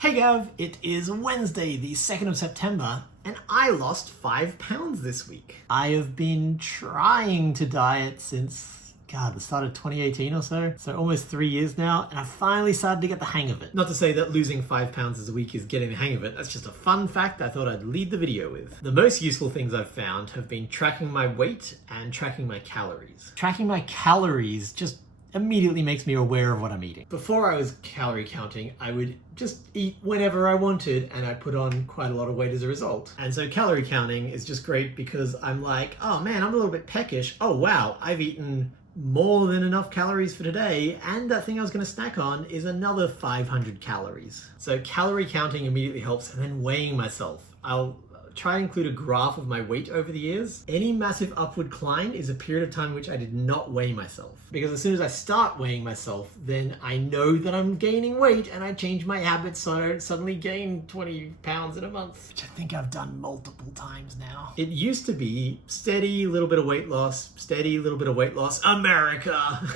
Hey Gav, it is Wednesday, the 2nd of September, and I lost 5 pounds this week. I have been trying to diet since, the start of 2018 or so almost 3 years now, and I finally started to get the hang of it. Not to say that losing 5 pounds a week is getting the hang of it, that's just a fun fact I thought I'd lead the video with. The most useful things I've found have been tracking my weight and tracking my calories. Tracking my calories just immediately makes me aware of what I'm eating. Before I was calorie counting, I would just eat whenever I wanted and I put on quite a lot of weight as a result. And so calorie counting is just great because I'm like, oh man, I'm a little bit peckish. Oh wow, I've eaten more than enough calories for today, and that thing I was going to snack on is another 500 calories. So calorie counting immediately helps, and then weighing myself. I'll try and include a graph of my weight over the years. Any massive upward climb is a period of time in which I did not weigh myself. Because as soon as I start weighing myself, then I know that I'm gaining weight and I change my habits so I don't suddenly gain 20 pounds in a month, which I think I've done multiple times now. It used to be steady, little bit of weight loss, steady, little bit of weight loss, America.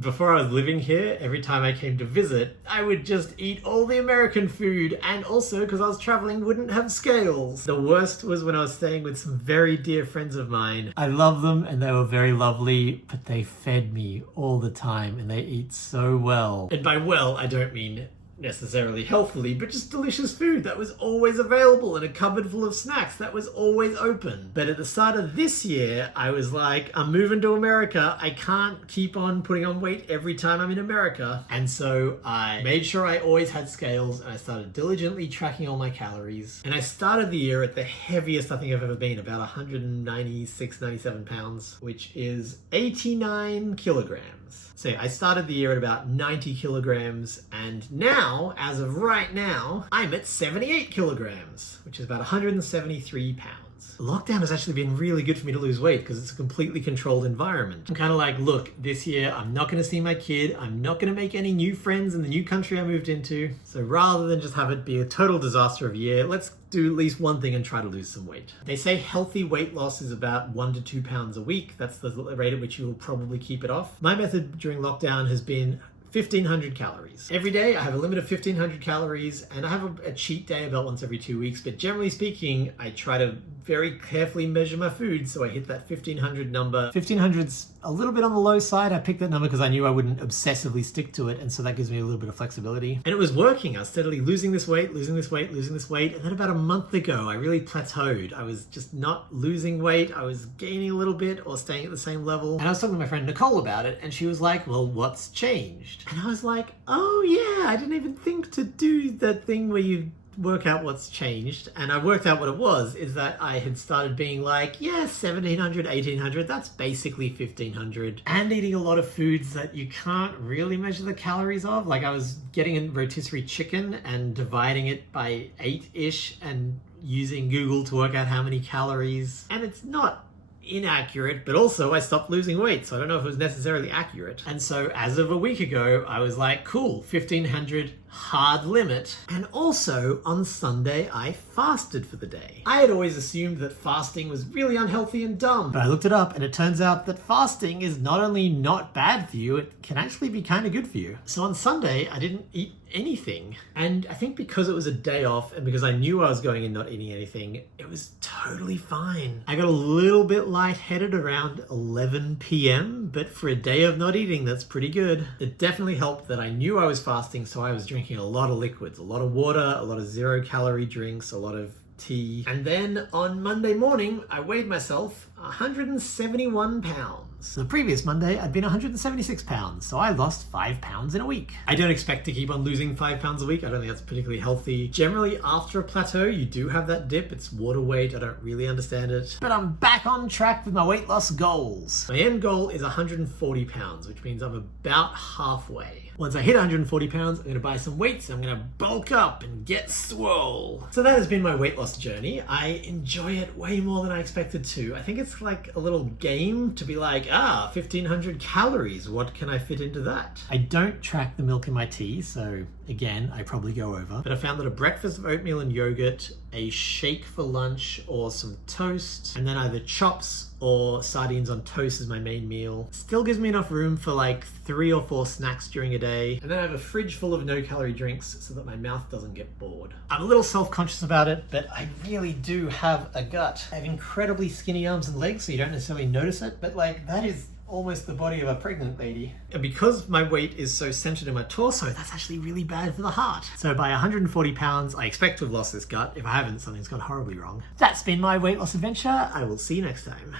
Before I was living here, every time I came to visit, I would just eat all the American food, and also because I was traveling, wouldn't have scales. The worst was when I was staying with some very dear friends of mine. I love them and they were very lovely, but they fed me all the time and they eat so well. And by well, I don't mean necessarily healthily, but just delicious food that was always available in a cupboard full of snacks that was always open. But at the start of this year, I was like, I'm moving to America. I can't keep on putting on weight every time I'm in America. And so I made sure I always had scales and I started diligently tracking all my calories. And I started the year at the heaviest I think I've ever been, about 196, 97 pounds, which is 89 kilograms. So I started the year at about 90 kilograms, and now, as of right now, I'm at 78 kilograms, which is about 173 pounds. Lockdown has actually been really good for me to lose weight because it's a completely controlled environment. I'm kind of like, look, this year I'm not going to see my kid, I'm not going to make any new friends in the new country I moved into. So rather than just have it be a total disaster of a year, let's do at least one thing and try to lose some weight. They say healthy weight loss is about 1 to 2 pounds a week. That's the rate at which you will probably keep it off. My method during lockdown has been 1,500 calories. Every day I have a limit of 1,500 calories, and I have a cheat day about once every 2 weeks, but generally speaking, I try to very carefully measure my food so I hit that 1,500 number. 1,500's a little bit on the low side. I picked that number because I knew I wouldn't obsessively stick to it, and so that gives me a little bit of flexibility. And it was working. I was steadily losing this weight, and then about a month ago, I really plateaued. I was just not losing weight. I was gaining a little bit or staying at the same level. And I was talking to my friend Nicole about it, and she was like, well, what's changed? And I was like, oh yeah, I didn't even think to do that thing where you work out what's changed. And I worked out what it was, is that I had started being like, yeah, 1,700, 1,800, that's basically 1,500. And eating a lot of foods that you can't really measure the calories of. Like I was getting a rotisserie chicken and dividing it by 8-ish and using Google to work out how many calories. And it's not inaccurate, but also I stopped losing weight, so I don't know if it was necessarily accurate. And so as of a week ago, I was like, cool, 1,500 hard limit. And also on Sunday, I fasted for the day. I had always assumed that fasting was really unhealthy and dumb, but I looked it up and it turns out that fasting is not only not bad for you, it can actually be kind of good for you. So on Sunday, I didn't eat anything. And I think because it was a day off and because I knew I was going in not eating anything, it was totally fine. I got a little bit lightheaded around 11 p.m., but for a day of not eating, that's pretty good. It definitely helped that I knew I was fasting, so I was drinking a lot of liquids, a lot of water, a lot of 0-calorie drinks, a lot of tea. And then on Monday morning, I weighed myself 171 pounds. The previous Monday, I'd been 176 pounds, so I lost 5 pounds in a week. I don't expect to keep on losing 5 pounds a week. I don't think that's particularly healthy. Generally, after a plateau, you do have that dip. It's water weight. I don't really understand it. But I'm back on track with my weight loss goals. My end goal is 140 pounds, which means I'm about halfway. Once I hit 140 pounds, I'm gonna buy some weights. I'm gonna bulk up and get swole. So that has been my weight loss journey. I enjoy it way more than I expected to. I think it's like a little game to be like, 1,500 calories. What can I fit into that? I don't track the milk in my tea, so again, I probably go over. But I found that a breakfast of oatmeal and yogurt, a shake for lunch or some toast, and then either chops or sardines on toast as my main meal still gives me enough room for like 3 or 4 snacks during a day. And then I have a fridge full of no-calorie drinks so that my mouth doesn't get bored. I'm a little self-conscious about it, but I really do have a gut. I have incredibly skinny arms and legs, so you don't necessarily notice it, but like that is almost the body of a pregnant lady. And because my weight is so centered in my torso, that's actually really bad for the heart. So by 140 pounds, I expect to have lost this gut. If I haven't, something's gone horribly wrong. That's been my weight loss adventure. I will see you next time.